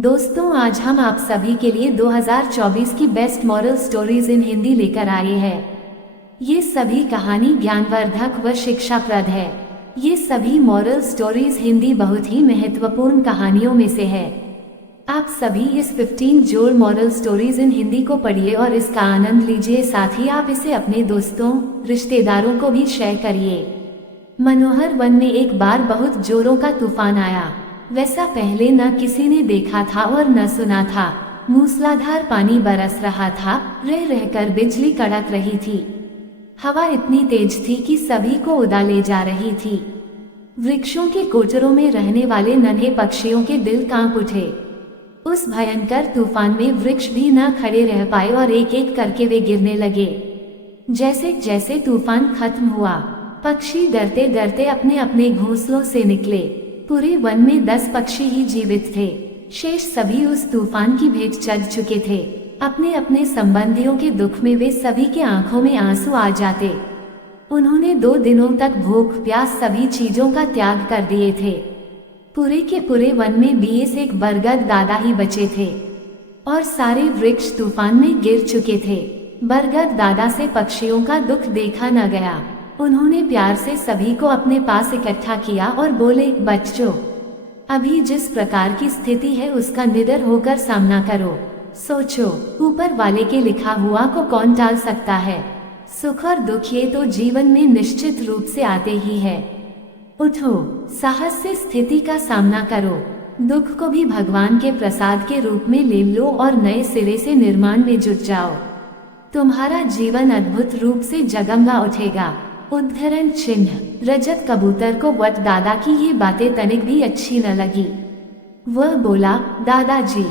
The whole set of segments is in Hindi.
दोस्तों, आज हम आप सभी के लिए 2024 की best moral stories in Hindi लेकर आए हैं। ये सभी कहानी ज्ञानवर्धक व शिक्षाप्रद है। ये सभी मॉरल स्टोरीज हिंदी बहुत ही महत्वपूर्ण कहानियों में से है। आप सभी इस 15 जोड़ मॉरल स्टोरीज इन हिंदी को पढ़िए और इसका आनंद लीजिए। साथ ही आप इसे अपने दोस्तों, रिश्तेदारों को भी शेयर करिए। मनोहर वन में एक बार बहुत जोरों का तूफान आया। वैसा पहले न किसी ने देखा था और न सुना था। मूसलाधार पानी बरस रहा था, रह रहकर बिजली कड़क रही थी। हवा इतनी तेज थी कि सभी को उड़ा ले जा रही थी। वृक्षों के कोटरों में रहने वाले नन्हे पक्षियों के दिल कांप उठे। उस भयंकर तूफान में वृक्ष भी न खड़े रह पाए और एक एक करके वे गिरने लगे। जैसे जैसे तूफान खत्म हुआ, पक्षी डरते डरते अपने अपने घोंसलों से निकले। पूरे वन में 10 पक्षी ही जीवित थे। शेष सभी उस तूफान की भेंट चढ़ चुके थे। अपने अपने संबंधियों के दुख में वे सभी के आंखों में आंसू आ जाते। उन्होंने 2 दिनों तक भूख प्यास सभी चीजों का त्याग कर दिए थे। पूरे के पूरे वन में 20 एक बरगद दादा ही बचे थे और सारे वृक्ष तूफान में गिर चुके थे। बरगद दादा से पक्षियों का दुख देखा न गया। उन्होंने प्यार से सभी को अपने पास इकट्ठा किया और बोले, बच्चों, अभी जिस प्रकार की स्थिति है उसका निडर होकर सामना करो। सोचो, ऊपर वाले के लिखा हुआ को कौन टाल सकता है। सुख और दुख ये तो जीवन में निश्चित रूप से आते ही है। उठो, साहस से स्थिति का सामना करो। दुख को भी भगवान के प्रसाद के रूप में ले लो और नए सिरे से निर्माण में जुट जाओ। तुम्हारा जीवन अद्भुत रूप से जगमगा उठेगा। उद्धरण चिन्ह। रजत कबूतर को वट दादा की ये बातें तनिक भी अच्छी न लगी। वह बोला, दादाजी,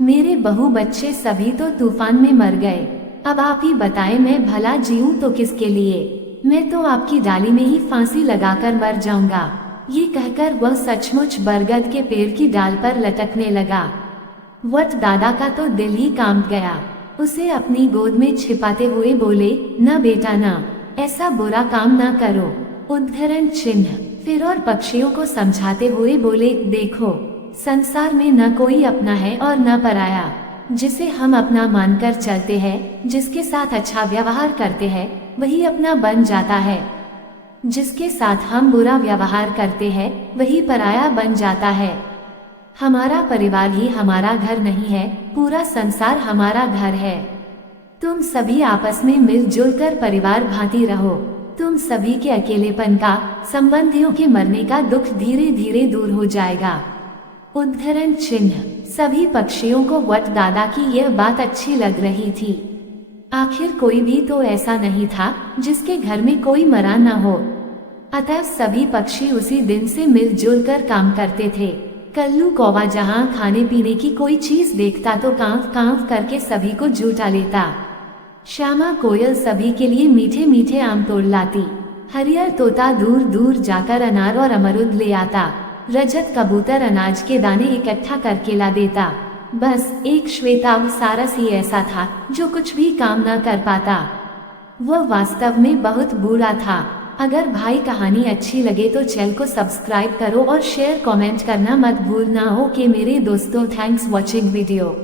मेरे बहू बच्चे सभी तो तूफान में मर गए। अब आप ही बताएं, मैं भला जीऊं तो किसके लिए। मैं तो आपकी डाली में ही फांसी लगाकर मर जाऊंगा। ये कहकर वह सचमुच बरगद के पेड़ की डाल पर लटकने लगा। वट दादा का तो दिल ही कांप गया। उसे अपनी गोद में छिपाते हुए बोले, न बेटा न, ऐसा बुरा काम ना करो। उद्धरण चिन्ह। फिर और पक्षियों को समझाते हुए बोले, देखो, संसार में न कोई अपना है और न पराया। जिसे हम अपना मानकर चलते हैं, जिसके साथ अच्छा व्यवहार करते हैं, वही अपना बन जाता है। जिसके साथ हम बुरा व्यवहार करते हैं, वही पराया बन जाता है। हमारा परिवार ही हमारा घर नहीं है, पूरा संसार हमारा घर है। तुम सभी आपस में मिलजुल कर परिवार भांति रहो। तुम सभी के अकेलेपन का, संबंधियों के मरने का दुख धीरे धीरे दूर हो जाएगा। उद्धरण चिन्ह। सभी पक्षियों को वट दादा की यह बात अच्छी लग रही थी। आखिर कोई भी तो ऐसा नहीं था जिसके घर में कोई मरा न हो। अतः सभी पक्षी उसी दिन से मिलजुल कर काम करते थे। कल्लू कौवा जहाँ खाने पीने की कोई चीज देखता तो कांव कांव करके सभी को जुटा लेता। श्यामा कोयल सभी के लिए मीठे मीठे आम तोड़ लाती। हरियर तोता दूर दूर जाकर अनार और अमरूद ले आता। रजत कबूतर अनाज के दाने इकट्ठा करके ला देता। बस एक श्वेताव सारस ही ऐसा था जो कुछ भी काम न कर पाता। वह वास्तव में बहुत बुरा था। अगर भाई कहानी अच्छी लगे तो चैनल को सब्सक्राइब करो और शेयर कमेंट करना मत भूलना। ओके मेरे दोस्तों, थैंक्स वॉचिंग वीडियो।